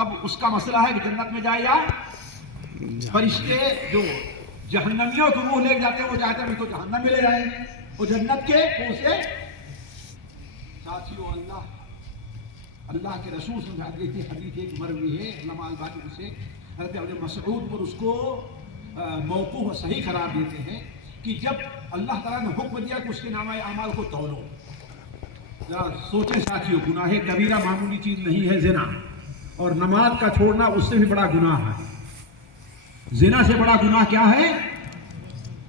اب اس کا مسئلہ ہے کہ جنت میں جائے یا فرشتے جو جہنمیوں کو روح لے جاتے ہیں وہ چاہتے ہیں تو جہنم میں لے جائیں وہ جنت کے اسے ساتھیوں اللہ کے رسول صلی اللہ علیہ وسلم حدیث ایک مروی ہے علماء البانی سے حضرت ابن مسعود پر اس کو موقوف و صحیح قرار دیتے ہیں کہ جب اللہ تعالیٰ نے حکم دیا کہ اس کے نامہ اعمال کو تولو، ذرا سوچیں ساتھیوں، گناہ کبیرہ معمولی چیز نہیں ہے زنا، اور نماز کا چھوڑنا اس سے بھی بڑا گناہ ہے۔ زنا سے بڑا گناہ کیا ہے؟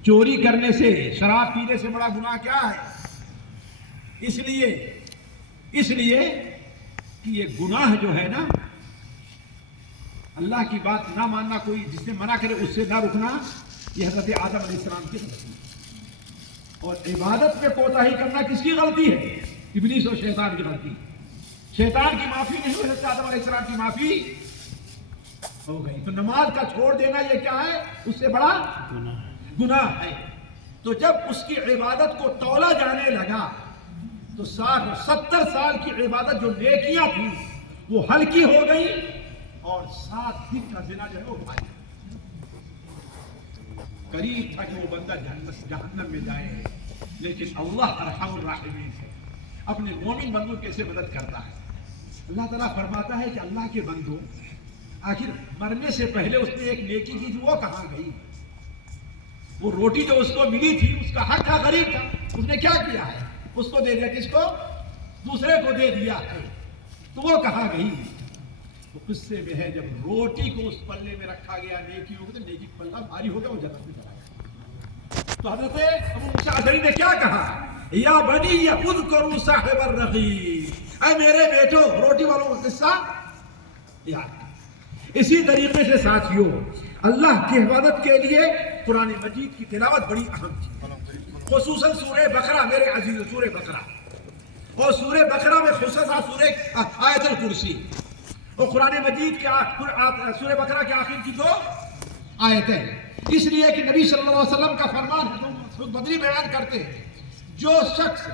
چوری کرنے سے، شراب پینے سے بڑا گناہ کیا ہے؟ اس لیے کہ یہ گناہ جو ہے نا، اللہ کی بات نہ ماننا، کوئی جس نے منع کرے اس سے نہ رکنا، یہ حضرت آدم علیہ السلام کی غلطی ہے۔ اور عبادت میں کوتاہی کرنا کس کی غلطی ہے؟ ابلیس اور شیطان کی غلطی۔ شیطان کی معافی نہیں ہوئی، حضرت آدم علیہ السلام کی معافی ہو گئی۔ تو نماز کا چھوڑ دینا یہ کیا ہے؟ اس سے بڑا گناہ ہے۔ تو جب اس کی عبادت کو تولا جانے لگا تو 60-70 سال کی عبادت جو نیکیاں تھیں وہ ہلکی ہو گئی، اور 7 دن کا زنا جو ہے وہ بھائی قریب تھا کہ وہ بندہ جہنم میں جائے، لیکن اللہ ارحم الراحمین ہے، اپنے مومن بندوں کیسے مدد کرتا ہے۔ اللہ تعالیٰ فرماتا ہے کہ اللہ کے بندوں، آخر مرنے سے پہلے اس نے ایک نیکی کی تھی، وہ کہاں گئی؟ وہ روٹی جو اس کو ملی تھی اس کا حق تھا، غریب تھا، اس نے کیا کیا ہے؟ اس کو دے دیا، کس کو؟ دوسرے کو دے دیا ہے، تو وہ کہاں گئی؟ وہ قصے میں ہے جب روٹی کو اس پلے میں رکھا گیا نیکیوں کو، تو نیکی پلہ بھاری ہو گیا، وہ جنت میں چلا گیا۔ تو حضرت ابو موسیٰ اشعری نے کیا کہا؟ یا بنی اذکروا صاحب الرغیف، اے میرے بیٹو روٹی والوں کا قصہ یاد۔ اسی طریقے سے ساتھیوں، اللہ کی عبادت کے لیے قرآن مجید کی تلاوت بڑی اہم چیز، خصوصاً سورہ بقرہ، میرے عزیز سورہ بقرہ، اور سورہ بقرہ میں خصوصاً سورہ آیت الکرسی، اور قرآن مجید کے سورہ بقرہ کے آخر کی 2 آیتیں، اس لیے کہ نبی صلی اللہ علیہ وسلم کا فرمان ہے، جو بدری بیان کرتے ہیں، جو شخص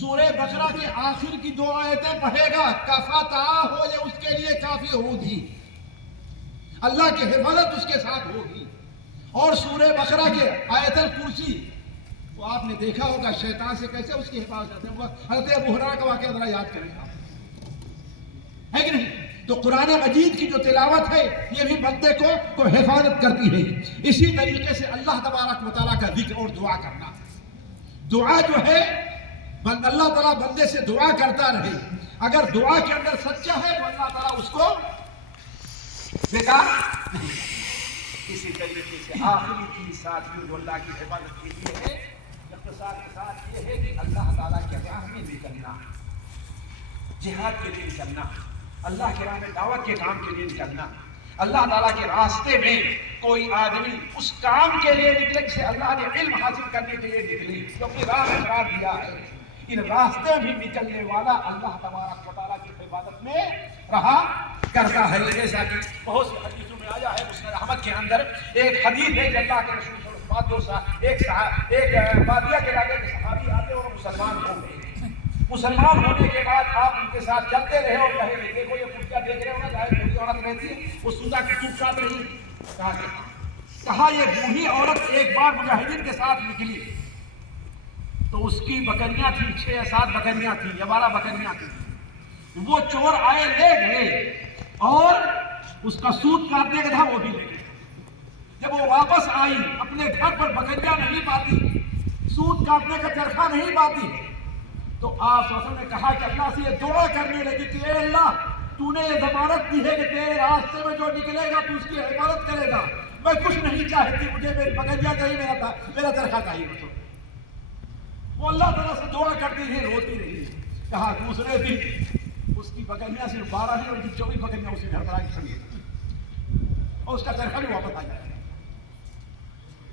سورہ بقرہ کے آخر کی 2 آیتیں پڑھے گا کفاتہ ہو، یا اس کے لیے کافی ہوگی، اللہ کی حفاظت اس کے ساتھ ہوگی۔ اور سورہ بقرہ کے آیت الکرسی، وہ آپ نے دیکھا ہوگا شیطان سے کیسے اس کی حفاظت ہے، حضرت ابو ہریرہ کا واقعہ ذرا یاد کریں آپ، ہے کہ نہیں؟ تو قرآن مجید کی جو تلاوت ہے یہ بھی بندے کو حفاظت کرتی ہے۔ اسی طریقے سے اللہ تبارک و تعالیٰ کا ذکر اور دعا کرنا، دعا جو ہے اللہ تعالیٰ بندے سے دعا کرتا رہے، اگر دعا کے اندر سچا ہے تو اللہ تعالیٰ اس کو بیکار نہیں۔ اسی طریقے سے آخری چیز ساتھیوں جو اللہ کی حفاظت کے لیے ہے، اختصار کے ساتھ یہ ہے کہ اللہ تعالیٰ کے راہ میں نکلنا، جہاد کے لیے نکلنا، اللہ کے راہ میں دعوت کے کام کے لیے نکلنا، اللہ تعالیٰ کے راستے میں کوئی آدمی اس کام کے لیے نکلے جسے اللہ نے علم حاصل کرنے کے لیے نکلی، جو اپنی راہ میں قرار دیا ہے، ان راستے بھی نکلنے والا اللہ تبارک و تعالیٰ کی عبادت میں رہا کرتا ہے۔ جیسا کہ بہت سی حدیثوں میں آیا ہے، مسند احمد کے اندر ایک حدیث ہے کہ اللہ کے رسول صلی اللہ علیہ وسلم ایک بادیہ کے علاقے کے صحابی آتے اور مسلمان ہو گئے۔ مسلمان ہونے کے بعد آپ ان کے ساتھ چلتے رہے اور کہے رہے، دیکھو یہ کیا دیکھ رہے ہو نا، جائے بوڑھی عورت رہتی ہے، وہ سودا کی چوپ چاپ رہی، کہا یہ بوڑھی عورت ایک بار مجاہدین کے ساتھ نکلی تو اس کی بکریاں تھیں، 6 یا 7 بکریاں تھیں یا 12 بکریاں تھیں، وہ چور آئے لے گئے اور اس کا سود کاٹنے کا تھا وہ بھی لے گئے۔ جب وہ واپس آئی اپنے گھر پر بکریاں نہیں پاتی، سود کاٹنے کا چرخہ نہیں پاتی، تو آپ صلی اللہ علیہ وسلم نے کہا کہ اللہ سے یہ دعا کرنے لگی کہ اے اللہ تو نے یہ ضمانت دی ہے کہ تیرے راستے میں جو نکلے گا تو اس کی حفاظت کرے گا، میں کچھ نہیں چاہتی، مجھے میری بکریاں چاہیے، میرا چرخہ چاہیے۔ وہ اللہ تعالیٰ سے دعا کرتی رہی، روتی رہی۔ کہا دوسرے دن اس کی بکریاں صرف 12 تھی اور 24 بکریاں اسی گھر پر آئی کھڑی اور اس کا چرخہ بھی واپس آ جائے۔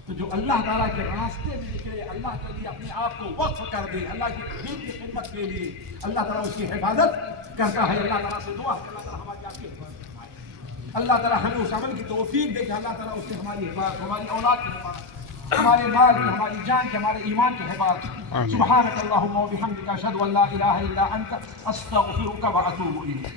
تو جو اللہ تعالیٰ کے راستے میں نکلے، اللہ کے لیے اپنے آپ کو وقف کر دے، اللہ کی دین کی خدمت کے لیے، اللہ تعالیٰ اس کی حفاظت کرتا ہے۔ اللہ تعالیٰ سے دعا ہے اللہ تعالیٰ ہماری آپ کی حفاظت فرمائے، اللہ تعالیٰ ہمیں اس عمل کی توفیق دے کہ اللہ تعالیٰ اس سے ہماری حفاظت، ہماری اولاد کی حفاظت، ہمارے مال کی، ہماری جان کی، ہمارے ایمان کی حفاظت۔ سبحانک اللہم و بحمدک، اشہد ان لا الہ الا انت، استغفرک و اتوب الیک۔